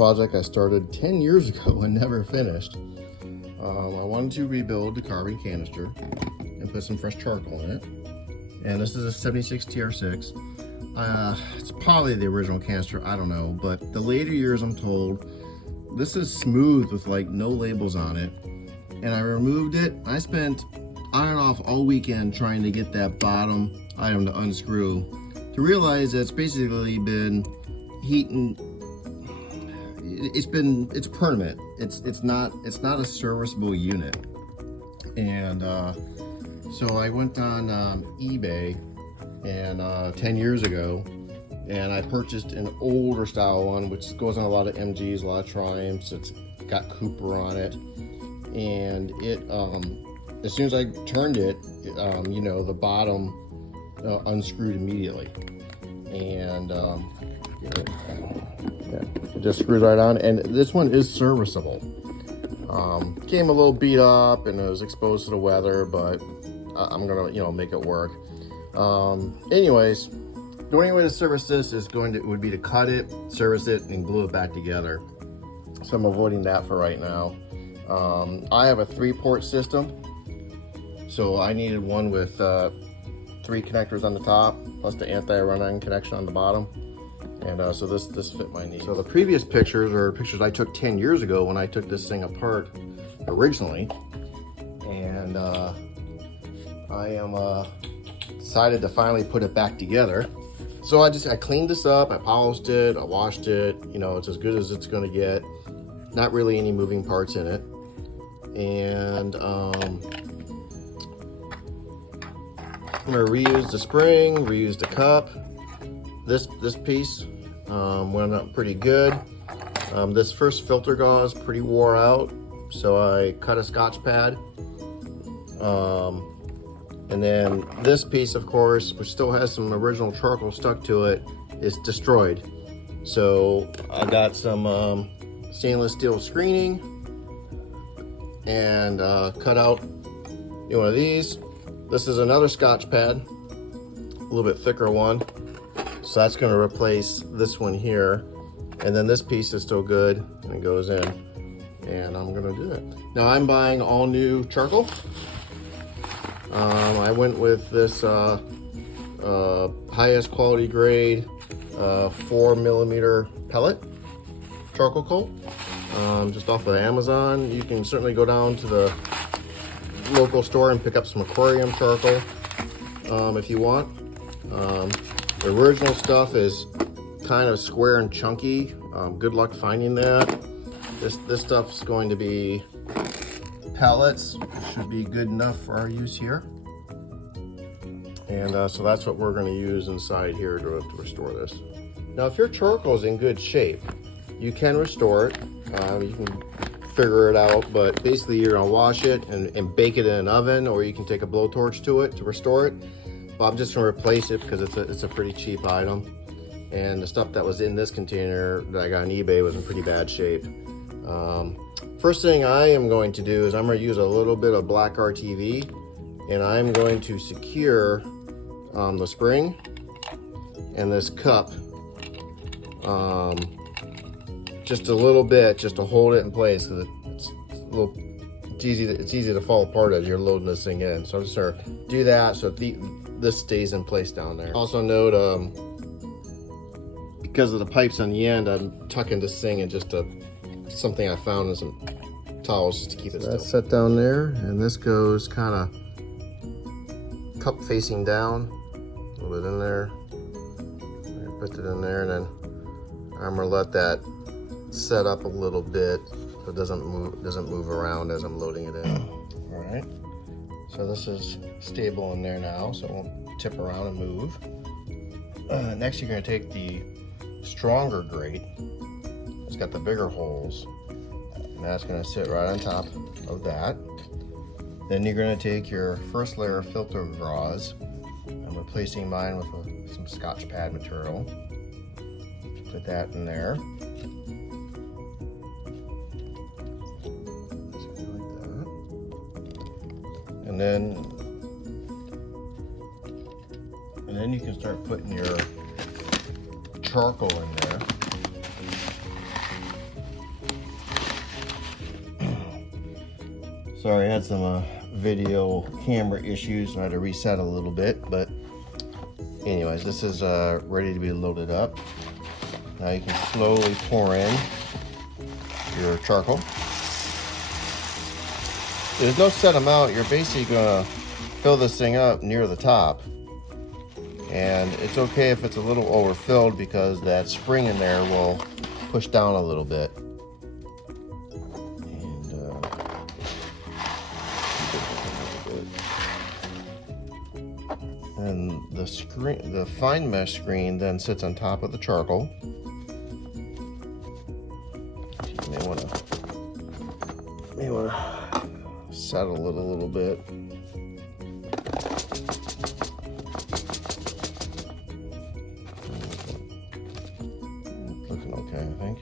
project I started 10 years ago and never finished. I wanted to rebuild the carbon canister and put some fresh charcoal in it. And this is a 76 TR6. It's probably the original canister, I don't know, but the later years I'm told this is smooth with like no labels on it. And I removed it. I spent on and off all weekend trying to get that bottom item to unscrew, to realize that it's basically been heating. It's permanent. It's not a serviceable unit. And so I went on eBay and 10 years ago, and I purchased an older style one, which goes on a lot of MGs, a lot of Triumphs. It's got Cooper on it, and it as soon as I turned it, you know, the bottom unscrewed immediately, and it just screws right on. And this one is serviceable. Came a little beat up and it was exposed to the weather, but I'm gonna, you know, make it work. Anyways, the only way to service this would be to cut it, service it, and glue it back together. So I'm avoiding that for right now. I have a 3-port system, so I needed one with 3 connectors on the top, plus the anti-run-on connection on the bottom. And so this fit my needs. So the previous pictures are pictures I took 10 years ago when I took this thing apart originally. And I am decided to finally put it back together. So I cleaned this up, I polished it, I washed it. You know, it's as good as it's gonna get. Not really any moving parts in it. And I'm gonna reuse the spring, reuse the cup. This piece went up pretty good. This first filter gauze pretty wore out, so I cut a Scotch pad. And then this piece, of course, which still has some original charcoal stuck to it, is destroyed. So I got some stainless steel screening and cut out one of these. This is another Scotch pad, a little bit thicker one. So that's going to replace this one here. And then this piece is still good and it goes in. And I'm going to do that. Now I'm buying all new charcoal. I went with this highest quality grade 4mm pellet charcoal coal, just off of Amazon. You can certainly go down to the local store and pick up some aquarium charcoal if you want. The original stuff is kind of square and chunky. Good luck finding that. This stuff's going to be pellets. Should be good enough for our use here. And so that's what we're going to use inside here to restore this. Now, if your charcoal is in good shape, you can restore it. You can figure it out, but basically you're going to wash it and bake it in an oven, or you can take a blowtorch to it to restore it. But I'm just going to replace it because it's a pretty cheap item. And the stuff that was in this container that I got on eBay was in pretty bad shape. First thing I am going to do is I'm going to use a little bit of black RTV, and I'm going to secure the spring and this cup just a little bit, just to hold it in place, because it's easy to fall apart as you're loading this thing in. So I'm just going to do that so this stays in place down there. Also note, because of the pipes on the end, I'm tucking this thing in just something I found in some towels just to keep it still. That's set down there, and this goes kind of cup facing down, a little bit in there. Put it in there, and then I'm gonna let that set up a little bit so it doesn't move around as I'm loading it in. All right, so this is stable in there now, so it won't tip around and move. Next, you're gonna take the stronger grate. It's got the bigger holes, and that's going to sit right on top of that. Then you're going to take your first layer of filter gauze. I'm replacing mine with some Scotch pad material. Put that in there. And then you can start putting your charcoal in there. Sorry, I had some video camera issues. I had to reset a little bit, but anyways, this is ready to be loaded up. Now you can slowly pour in your charcoal. There's no set amount. You're basically gonna fill this thing up near the top. And it's okay if it's a little overfilled because that spring in there will push down a little bit. And the screen, the fine mesh screen, then sits on top of the charcoal. You may want to settle it a little bit. Looking okay, I think.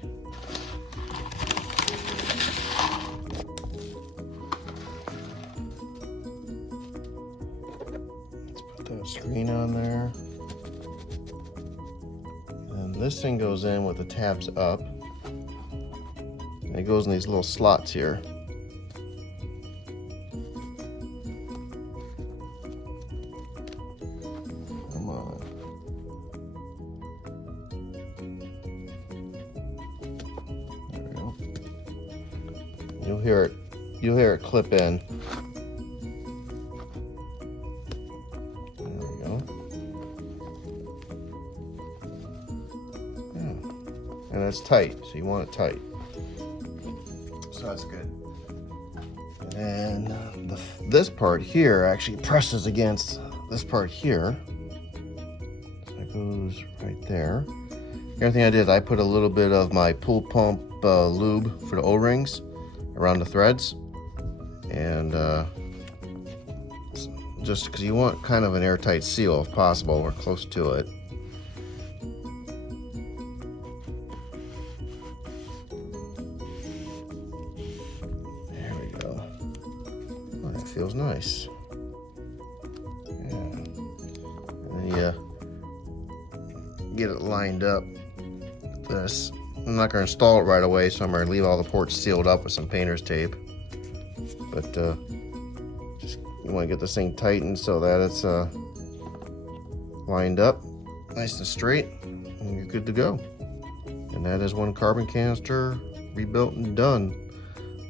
That screen on there, and this thing goes in with the tabs up, and it goes in these little slots here. Come on. There we go. You'll hear it clip in. And it's tight, so you want it tight. So that's good. And this part here actually presses against this part here. So it goes right there. The other thing I did, I put a little bit of my pool pump lube for the O-rings around the threads. And just because you want kind of an airtight seal if possible, or close to it. Feels nice. Yeah. And then you get it lined up with this. I'm not going to install it right away, so I'm going to leave all the ports sealed up with some painter's tape. But just you want to get this thing tightened so that it's lined up nice and straight, and you're good to go. And that is one carbon canister rebuilt and done.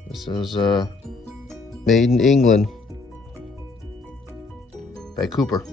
This is made in England by Cooper.